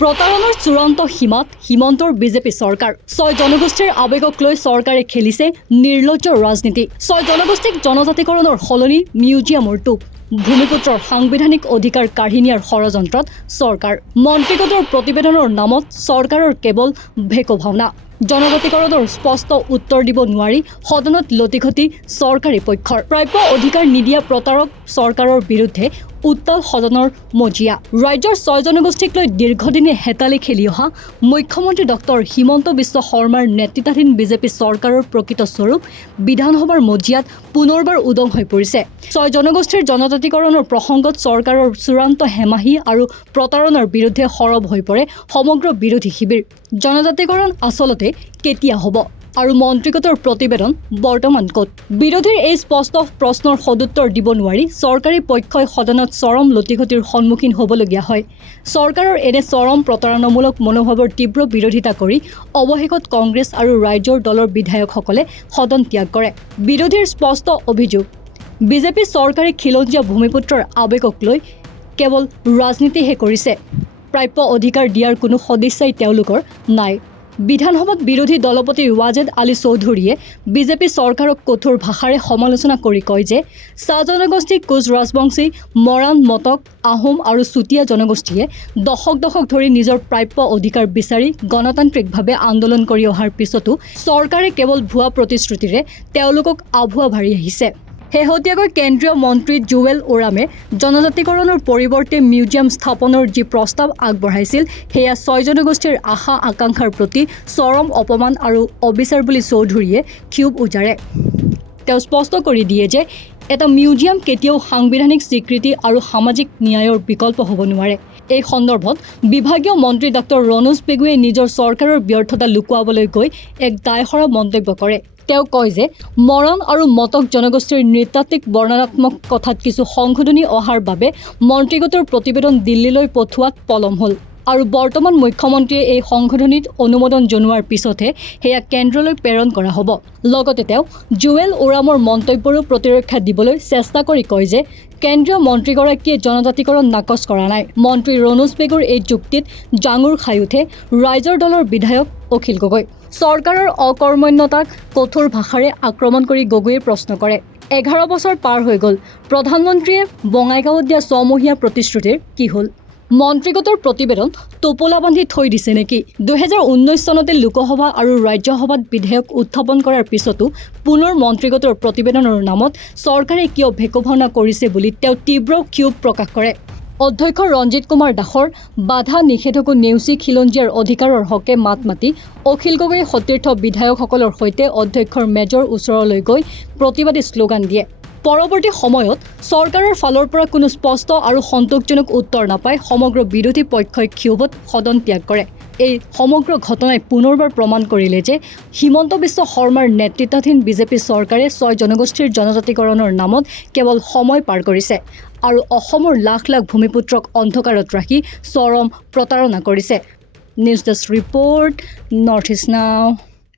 প্ৰতাৰণাৰ চূড়ান্ত সীমাত হিমন্তৰ বিজেপি চৰকাৰ। 6 জনগোষ্ঠীৰ আৱেগক লৈ চৰকাৰে খেলিছে নিৰ্লজ্জ ৰাজনীতি। 6 জনগোষ্ঠীক জনজাতিকৰণৰ সলনি মিউজিয়ামৰ টোপ। ভূমিপুত্ৰৰ সাংবিধানিক অধিকাৰ কাঢ়ি নিয়াৰ ষড়যন্ত্ৰত চৰকাৰ। মন্ত্ৰীগোটৰ প্ৰতিবেদনৰ নামত চৰকাৰৰ কেৱল ভেকো ভাওনা। জনজাতিকৰণৰ স্পষ্ট উত্তৰ দিব নোৱাৰি সদনত লটিঘটি চৰকাৰী পক্ষৰ। প্ৰাপ্য অধিকাৰ নিদিয়া প্ৰতাৰক চৰকাৰৰ বিৰুদ্ধে উত্তাল সদনৰ মজিয়া। ৰাজ্যৰ 6 জনগোষ্ঠীক লৈ দীৰ্ঘদিনে হেতালি খেলি অহা মুখ্যমন্ত্ৰী ডক্টৰ হিমন্ত বিশ্ব শৰ্মাৰ নেতৃত্বাধীন বিজেপি চৰকাৰৰ প্ৰকৃত স্বৰূপ বিধানসভাৰ মজিয়াত পুনৰবাৰ উদং হৈ পৰিছে। 6 জনগোষ্ঠীৰ জনজাতিকৰণৰ প্ৰসংগত চৰকাৰৰ চূড়ান্ত হেমাহি আৰু প্ৰতাৰণাৰ বিৰুদ্ধে সৰব হৈ পৰে সমগ্ৰ বিৰোধী শিবিৰ। জনজাতিকৰণ আচলতে কেতিয়া হ'ব আৰু মন্ত্ৰীগোটৰ প্ৰতিবেদন বৰ্তমান ক'ত? বিৰোধীৰ এই স্পষ্ট প্ৰশ্নৰ সদুত্তৰ দিব নোৱাৰি চৰকাৰী পক্ষই সদনত চৰম লটিঘটিৰ সন্মুখীন হ'বলগীয়া হয়। চৰকাৰৰ এনে চৰম প্ৰতাৰণামূলক মনোভাৱৰ তীব্ৰ বিৰোধিতা কৰি অৱশেষত কংগ্ৰেছ আৰু ৰাইজৰ দলৰ বিধায়কসকলে সদন ত্যাগ কৰে। বিৰোধীৰ স্পষ্ট অভিযোগ, বিজেপি চৰকাৰে খিলঞ্জীয়া ভূমিপুত্ৰৰ আৱেগক লৈ কেৱল ৰাজনীতিহে কৰিছে। প্ৰাপ্য অধিকাৰ দিয়াৰ কোনো সদিচ্ছাই তেওঁলোকৰ নাই। বিধানসভাত বিৰোধী দলপতি ৱাজেদ আলী চৌধুৰীয়ে বিজেপি চৰকাৰক কঠোৰ ভাষাৰে সমালোচনা কৰি কয় যে চাহ জনগোষ্ঠী, কোচ ৰাজবংশী, মৰাণ, মটক, আহোম আৰু চুতীয়া জনগোষ্ঠীয়ে দশক ধৰি নিজৰ প্ৰাপ্য অধিকাৰ বিচাৰি গণতান্ত্ৰিকভাৱে আন্দোলন কৰি অহাৰ পিছতো চৰকাৰে কেৱল ভুৱা প্ৰতিশ্ৰুতিৰে তেওঁলোকক আভুৱা ভাৰি আহিছে। শেহতীয়াকৈ কেন্দ্ৰীয় মন্ত্ৰী জুৱেল ওৰামে জনজাতিকৰণৰ পৰিৱৰ্তে মিউজিয়াম স্থাপনৰ যি প্ৰস্তাৱ আগবঢ়াইছিল সেয়া 6 জনগোষ্ঠীৰ আশা আকাংক্ষাৰ প্ৰতি চৰম অপমান আৰু অবিচাৰ বুলি চৌধুৰীয়ে ক্ষোভ উজাৰে। তেওঁ স্পষ্ট কৰি দিয়ে যে এটা মিউজিয়াম কেতিয়াও সাংবিধানিক স্বীকৃতি আৰু সামাজিক ন্যায়ৰ বিকল্প হ'ব নোৱাৰে। এই সন্দৰ্ভত বিভাগীয় মন্ত্ৰী ডক্টৰ ৰণোজ পেগুৱে নিজৰ চৰকাৰৰ ব্যৰ্থতা লুকুৱাবলৈ গৈ এক দায়সৰা মন্তব্য কৰে। তেওঁ কয় যে মৰাণ আৰু মটক জনগোষ্ঠীৰ নৃতাত্ত্বিক বৰ্ণনাত্মক কথাত কিছু সংশোধনী অহাৰ বাবে মন্ত্ৰীগোটৰ প্ৰতিবেদন দিল্লীলৈ পঠোৱাত পলম হ'ল আৰু বৰ্তমান মুখ্যমন্ত্ৰীয়ে এই সংশোধনীত অনুমোদন জনোৱাৰ পিছতহে সেয়া কেন্দ্ৰলৈ প্ৰেৰণ কৰা হ'ব। লগতে তেওঁ জুৱেল ওৰামৰ মন্তব্যৰো প্ৰতিৰক্ষা দিবলৈ চেষ্টা কৰি কয় যে কেন্দ্ৰীয় মন্ত্ৰীগৰাকীয়ে জনজাতিকৰণ নাকচ কৰা নাই। মন্ত্ৰী ৰণোজ পেগুৰ এই যুক্তিত জাঙুৰ খাই উঠে ৰাইজৰ দলৰ বিধায়ক অখিল গগৈ। চৰকাৰৰ অকৰ্মণ্যতাক কঠোৰ ভাষাৰে আক্ৰমণ কৰি গগৈয়ে প্ৰশ্ন কৰে, 11 বছৰ পাৰ হৈ গ'ল, প্ৰধানমন্ত্ৰীয়ে বঙাইগাঁৱত দিয়া 6 প্ৰতিশ্ৰুতিৰ কি হ'ল? মন্ত্ৰীগোটৰ প্ৰতিবেদন টোপোলা বান্ধি থৈ দিছে নেকি? 2019 চনতে লোকসভা আৰু ৰাজ্যসভাত বিধেয়ক উত্থাপন কৰাৰ পিছতো পুনৰ মন্ত্ৰীগোটৰ প্ৰতিবেদনৰ নামত চৰকাৰে কিয় ভেকো ভাওনা কৰিছে বুলি তেওঁ তীব্ৰ ক্ষোভ প্ৰকাশ কৰে। অধ্যক্ষ ৰঞ্জিত কুমাৰ দাসৰ বাধা নিষেধকো নেওচি খিলঞ্জীয়াৰ অধিকাৰৰ হকে মাত মাতি অখিল গগৈয়ে সতীৰ্থ বিধায়কসকলৰ সৈতে অধ্যক্ষৰ মেজৰ ওচৰলৈ গৈ প্ৰতিবাদী শ্লোগান দিয়ে। পৰৱৰ্তী সময়ত চৰকাৰৰ ফালৰ পৰা কোনো স্পষ্ট আৰু সন্তোষজনক উত্তৰ নাপাই সমগ্ৰ বিৰোধী পক্ষই ক্ষোভত সদন ত্যাগ কৰে। এই সমগ্ৰ ঘটনাই পুনৰবাৰ প্ৰমাণ কৰিলে যে হিমন্ত বিশ্ব শৰ্মাৰ নেতৃত্বাধীন বিজেপি চৰকাৰে 6 জনগোষ্ঠীৰ জনজাতিকৰণৰ নামত কেৱল সময় পাৰ কৰিছে আৰু অসমৰ লাখ ভূমিপুত্ৰক অন্ধকাৰত ৰাখি চৰম প্ৰতাৰণা কৰিছে। News desk report, north east নাও।